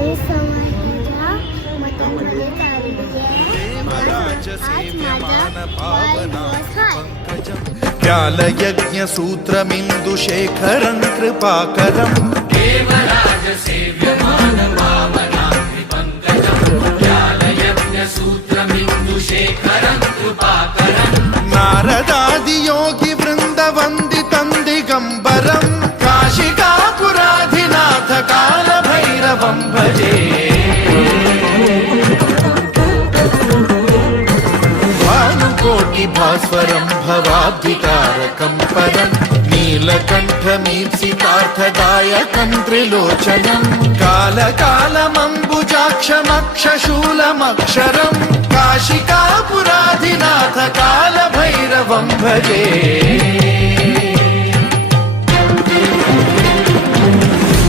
आयुष्यमानाच्या मतांमध्ये चालते. आज माझा वाढदिवस आहे. व्यालयज्ञसूत्रमिन्दुशेखरं कृपाकरम् देवराज सेव्यमान पावनात्रिपङ्कजम् व्यालयज्ञसूत्रमिन्दुशेखरं कृपाकरम् नारदादियोगिवृन्दवन्दितं दिगम्बरम् काशिकापुराधिनाथ कालभैरवं भजे भानुकोटिभास्वरं भवाब्धितारकं परं नीलकण्ठमीप्सितार्थदायकं त्रिलोचनं कालकालमम्बुजाक्षमक्षशूलमक्षरं काशिकापुराधिनाथ कालभैरवं भजे